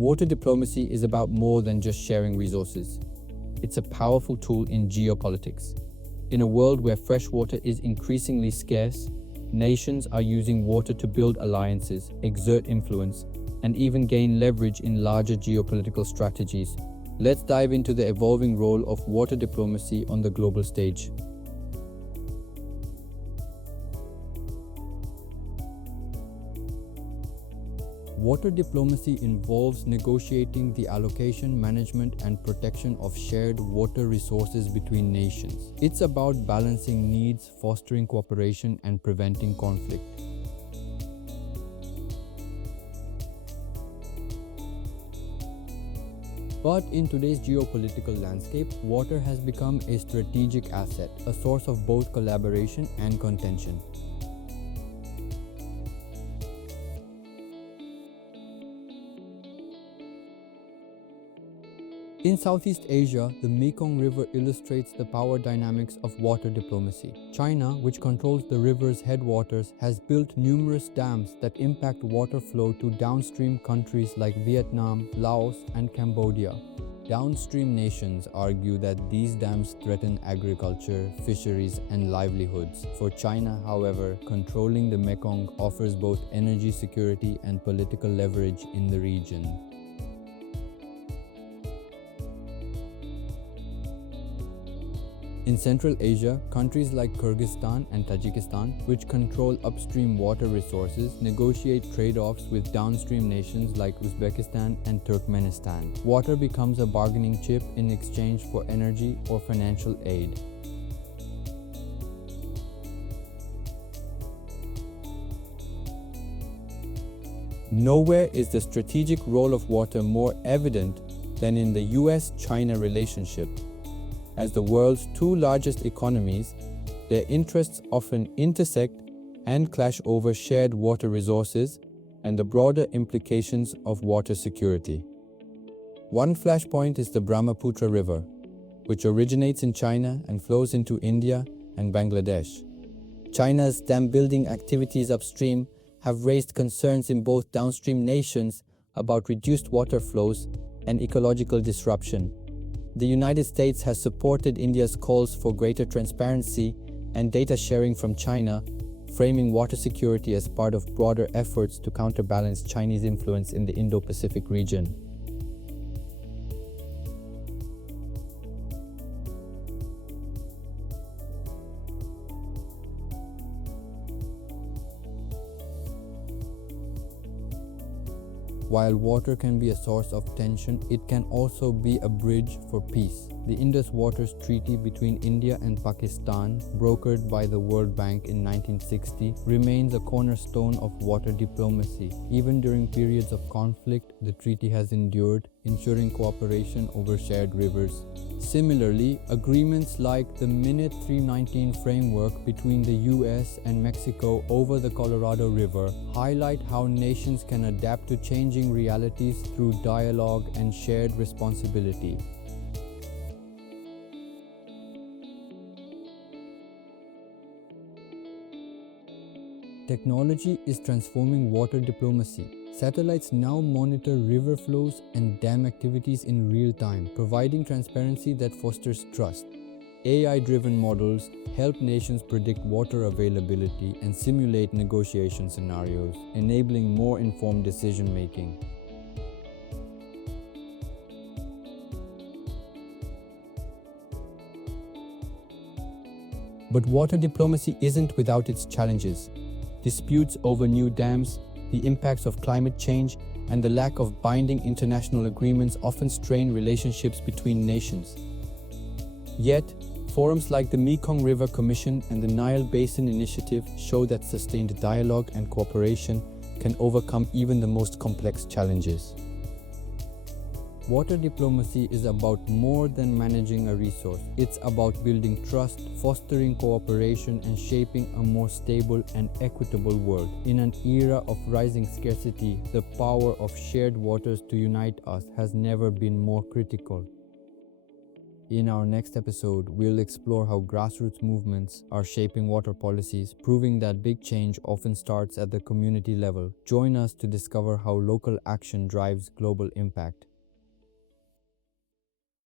Water diplomacy is about more than just sharing resources. It's a powerful tool in geopolitics. In a world where fresh water is increasingly scarce, nations are using water to build alliances, exert influence, and even gain leverage in larger geopolitical strategies. Let's dive into the evolving role of water diplomacy on the global stage. Water diplomacy involves negotiating the allocation, management, and protection of shared water resources between nations. It's about balancing needs, fostering cooperation, and preventing conflict. But in today's geopolitical landscape, water has become a strategic asset, a source of both collaboration and contention. In Southeast Asia, the Mekong River illustrates the power dynamics of water diplomacy. China, which controls the river's headwaters, has built numerous dams that impact water flow to downstream countries like Vietnam, Laos, and Cambodia. Downstream nations argue that these dams threaten agriculture, fisheries, and livelihoods. For China, however, controlling the Mekong offers both energy security and political leverage in the region. In Central Asia, countries like Kyrgyzstan and Tajikistan, which control upstream water resources, negotiate trade-offs with downstream nations like Uzbekistan and Turkmenistan. Water becomes a bargaining chip in exchange for energy or financial aid. Nowhere is the strategic role of water more evident than in the US-China relationship. As the world's two largest economies, their interests often intersect and clash over shared water resources and the broader implications of water security. One flashpoint is the Brahmaputra River, which originates in China and flows into India and Bangladesh. China's dam-building activities upstream have raised concerns in both downstream nations about reduced water flows and ecological disruption. The United States has supported India's calls for greater transparency and data sharing from China, framing water security as part of broader efforts to counterbalance Chinese influence in the Indo-Pacific region. While water can be a source of tension, it can also be a bridge for peace. The Indus Waters Treaty between India and Pakistan, brokered by the World Bank in 1960, remains a cornerstone of water diplomacy. Even during periods of conflict, the treaty has endured, ensuring cooperation over shared rivers. Similarly, agreements like the Minute 319 framework between the US and Mexico over the Colorado River highlight how nations can adapt to changing realities through dialogue and shared responsibility. Technology is transforming water diplomacy. Satellites now monitor river flows and dam activities in real time, providing transparency that fosters trust. AI-driven models help nations predict water availability and simulate negotiation scenarios, enabling more informed decision-making. But water diplomacy isn't without its challenges. Disputes over new dams, the impacts of climate change, and the lack of binding international agreements often strain relationships between nations. Yet, forums like the Mekong River Commission and the Nile Basin Initiative show that sustained dialogue and cooperation can overcome even the most complex challenges. Water diplomacy is about more than managing a resource. It's about building trust, fostering cooperation, and shaping a more stable and equitable world. In an era of rising scarcity, the power of shared waters to unite us has never been more critical. In our next episode, we'll explore how grassroots movements are shaping water policies, proving that big change often starts at the community level. Join us to discover how local action drives global impact.